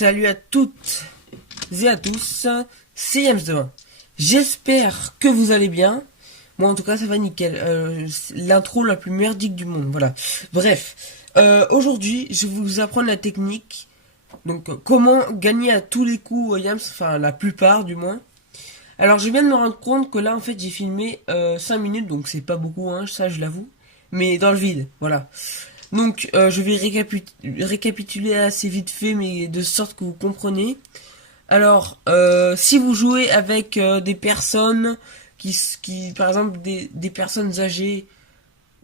Salut à toutes et à tous, c'est Yams demain. J'espère que vous allez bien. Moi en tout cas ça va nickel. L'intro la plus merdique du monde, voilà. Bref, aujourd'hui je vais vous apprendre la technique. Donc comment gagner à tous les coups Yams, enfin la plupart du moins. Alors je viens de me rendre compte que là en fait j'ai filmé 5 minutes, donc c'est pas beaucoup, hein, ça je l'avoue. Mais dans le vide, voilà. Donc je vais récapituler assez vite fait, mais de sorte que vous comprenez. Alors, si vous jouez avec des personnes qui par exemple, des personnes âgées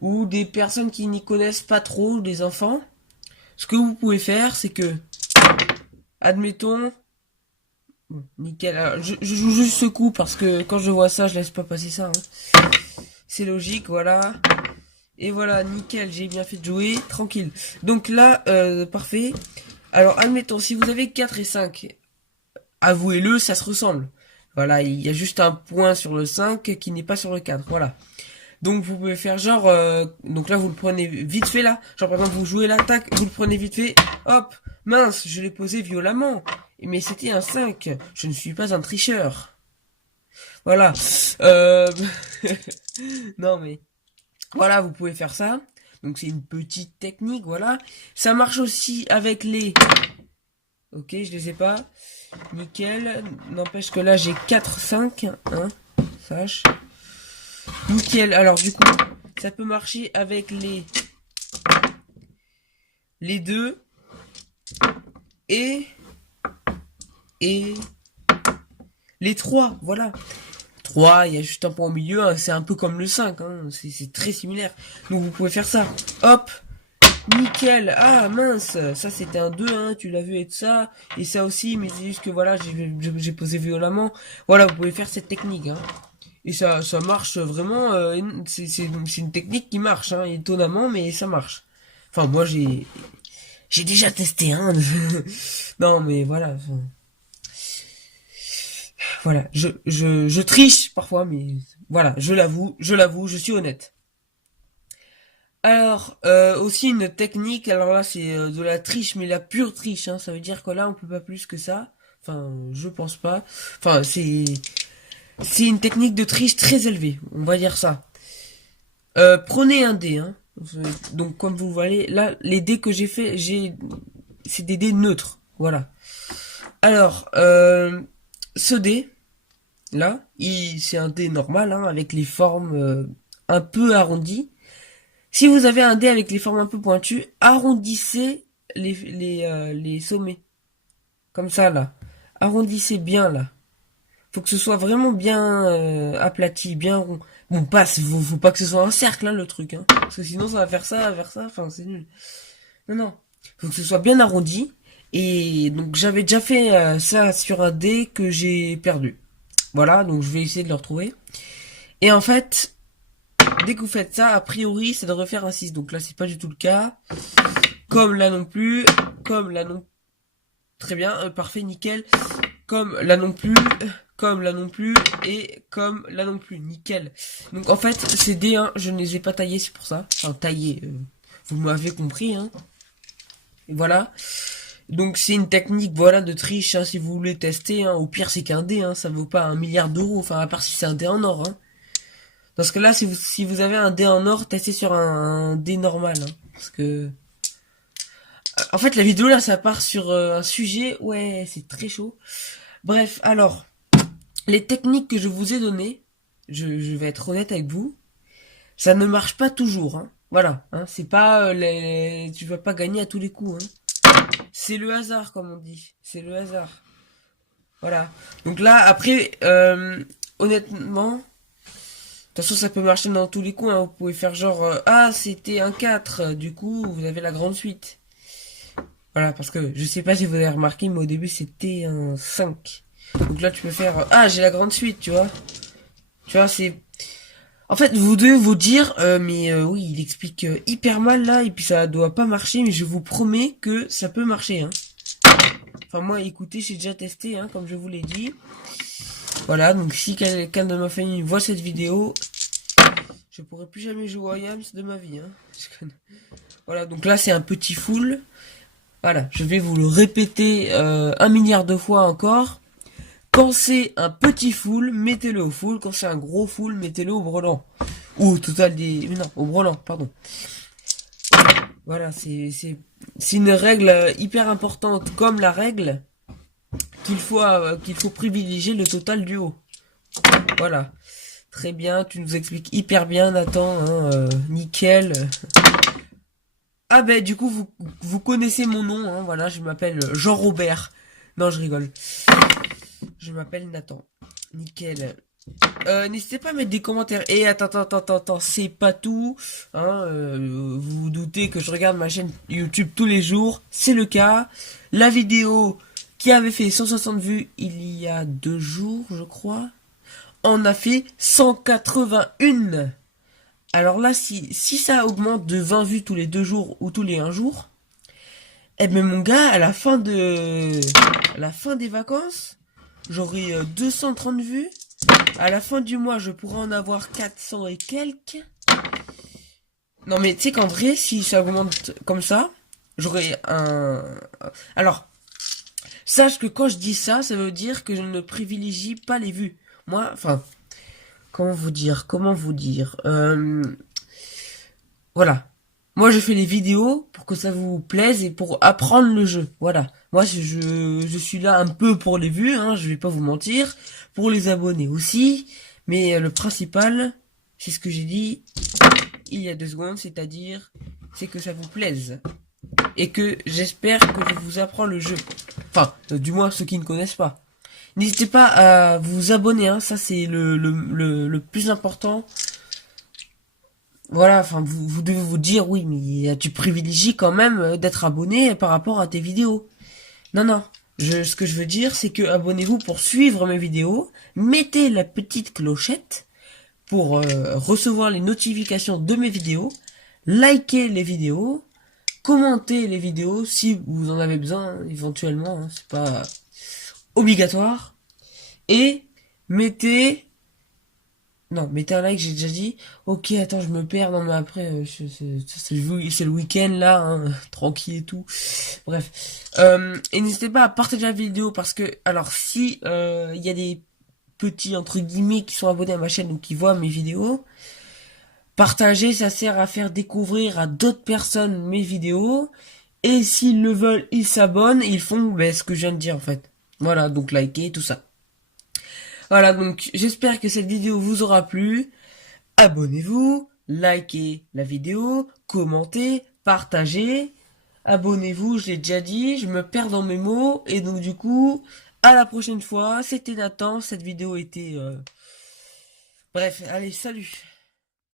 ou des personnes qui n'y connaissent pas trop, des enfants, ce que vous pouvez faire, c'est que, admettons, nickel. Alors, je joue juste ce coup parce que quand je vois ça, je laisse pas passer ça, hein. C'est logique, voilà. Et voilà, nickel, j'ai bien fait de jouer, tranquille. Donc là, parfait. Alors, admettons, si vous avez 4 et 5, avouez-le, ça se ressemble. Voilà, il y a juste un point sur le 5 qui n'est pas sur le 4, voilà. Donc vous pouvez faire genre, donc là vous le prenez vite fait là. Genre par exemple vous jouez l'attaque, vous le prenez vite fait, hop, mince, je l'ai posé violemment. Mais c'était un 5, je ne suis pas un tricheur. Voilà. Non mais... Voilà, vous pouvez faire ça. Donc c'est une petite technique, voilà. Ça marche aussi avec les... Ok, je les ai pas. Nickel. N'empêche que là j'ai 4, 5. Hein, sache. Nickel. Alors du coup, ça peut marcher avec les 2 et les 3. Voilà. 3, il y a juste un point au milieu, hein, c'est un peu comme le 5, hein, c'est très similaire. Donc vous pouvez faire ça. Hop, nickel. Ah mince, ça c'était un 2, hein, tu l'as vu et tout ça. Et ça aussi, mais c'est juste que voilà, j'ai posé violemment. Voilà, vous pouvez faire cette technique, hein. Et ça marche vraiment, c'est une technique qui marche, hein, étonnamment, mais ça marche. Enfin, moi j'ai déjà testé, hein. Non, mais voilà. Enfin, voilà, je triche parfois, mais voilà, je l'avoue, je suis honnête. Alors, aussi une technique, alors là c'est de la triche, mais la pure triche, hein, ça veut dire que là on peut pas plus que ça. Enfin, je pense pas. Enfin, c'est une technique de triche très élevée, on va dire ça. Prenez un dé, hein. Donc comme vous voyez, là, les dés que j'ai fait, c'est des dés neutres, voilà. Alors, ce dé, là, c'est un dé normal, hein, avec les formes un peu arrondies. Si vous avez un dé avec les formes un peu pointues, arrondissez les sommets. Comme ça, là. Arrondissez bien, là. Faut que ce soit vraiment bien aplati, bien rond. Bon, faut pas que ce soit un cercle, hein, le truc, hein. Parce que sinon, ça va faire ça, enfin, c'est nul. Non, non. Faut que ce soit bien arrondi. Et donc, j'avais déjà fait ça sur un dé que j'ai perdu. Voilà, donc je vais essayer de le retrouver. Et en fait, dès que vous faites ça, a priori, ça devrait faire un 6. Donc là, c'est pas du tout le cas. Comme là non plus. Comme là non... Très bien, parfait, nickel. Comme là non plus. Comme là non plus. Et comme là non plus, nickel. Donc en fait, ces D1, je ne les ai pas taillés, c'est pour ça. Enfin, taillés, vous m'avez compris, hein. Et voilà. Donc c'est une technique, voilà, de triche, hein, si vous voulez tester, hein. Au pire, c'est qu'un dé, hein. Ça vaut pas 1 milliard d'euros. Enfin, à part si c'est un dé en or, hein. Parce que là, si vous avez un dé en or, testez sur un dé normal, hein. Parce que... En fait, la vidéo, là, ça part sur un sujet... Ouais, c'est très chaud. Bref, alors... Les techniques que je vous ai données, je vais être honnête avec vous, ça ne marche pas toujours, hein. Voilà, hein. C'est pas... tu vas pas gagner à tous les coups, hein. C'est le hasard, comme on dit. C'est le hasard. Voilà. Donc là, après... honnêtement... De toute façon, ça peut marcher dans tous les coups, hein. Vous pouvez faire genre, ah, c'était un 4, du coup, vous avez la grande suite. Voilà, parce que je sais pas si vous avez remarqué, mais au début, c'était un 5. Donc là, tu peux faire, ah, j'ai la grande suite, tu vois. Tu vois, c'est... En fait, vous devez vous dire, mais oui, il explique hyper mal là, et puis ça doit pas marcher, mais je vous promets que ça peut marcher, hein. Enfin, moi, écoutez, j'ai déjà testé, hein, comme je vous l'ai dit. Voilà, donc si quelqu'un de ma famille voit cette vidéo, je pourrais plus jamais jouer à Yams de ma vie, hein. Voilà, donc là c'est un petit full. Voilà, je vais vous le répéter 1 milliard de fois encore. Quand c'est un petit full, mettez-le au full. Quand c'est un gros full, mettez-le au brelan. Ou au total des... Non, au brelan, pardon. Voilà, c'est une règle hyper importante, comme la règle qu'il faut privilégier le total du haut. Voilà. Très bien, tu nous expliques hyper bien, Nathan. Hein, nickel. Ah ben du coup vous connaissez mon nom, hein, voilà, je m'appelle Jean-Robert. Non, je rigole. Je m'appelle Nathan. Nickel. N'hésitez pas à mettre des commentaires. Et attends, c'est pas tout. Hein, vous vous doutez que je regarde ma chaîne YouTube tous les jours. C'est le cas. La vidéo qui avait fait 160 vues il y a 2 jours, je crois, en a fait 181. Alors là, si ça augmente de 20 vues tous les 2 jours ou tous les 1 jour, eh ben mon gars, à la fin des vacances, j'aurai 230 vues. À la fin du mois, je pourrais en avoir 400 et quelques. Non mais tu sais qu'en vrai, si ça augmente comme ça, j'aurai un... Alors, sache que quand je dis ça, ça veut dire que je ne privilégie pas les vues. Moi, enfin, comment vous dire, voilà. Moi, je fais les vidéos pour que ça vous plaise et pour apprendre le jeu. Voilà. Moi, je suis là un peu pour les vues, hein, je vais pas vous mentir. Pour les abonnés aussi. Mais le principal, c'est ce que j'ai dit il y a 2 secondes, c'est que ça vous plaise. Et que j'espère que je vous apprends le jeu. Enfin, du moins ceux qui ne connaissent pas. N'hésitez pas à vous abonner, hein, ça c'est le plus important. Voilà, enfin, vous devez vous dire, oui, mais tu privilégies quand même d'être abonné par rapport à tes vidéos. Non, non. Ce que je veux dire, c'est que abonnez-vous pour suivre mes vidéos. Mettez la petite clochette pour recevoir les notifications de mes vidéos. Likez les vidéos. Commentez les vidéos si vous en avez besoin, hein, éventuellement. Hein, c'est pas obligatoire. Et mettez... Non, mettez un like, j'ai déjà dit. Ok, attends, je me perds. Non, mais après, c'est le week-end, là, hein, tranquille et tout. Bref. Et n'hésitez pas à partager la vidéo, parce que, alors, si il y a des petits, entre guillemets, qui sont abonnés à ma chaîne ou qui voient mes vidéos, partager, ça sert à faire découvrir à d'autres personnes mes vidéos. Et s'ils le veulent, ils s'abonnent et ils font ce que je viens de dire, en fait. Voilà, donc likez, tout ça. Voilà, donc j'espère que cette vidéo vous aura plu. Abonnez-vous, likez la vidéo, commentez, partagez. Abonnez-vous, je l'ai déjà dit, je me perds dans mes mots. Et donc du coup, à la prochaine fois. C'était Nathan, cette vidéo était... Bref, allez, salut.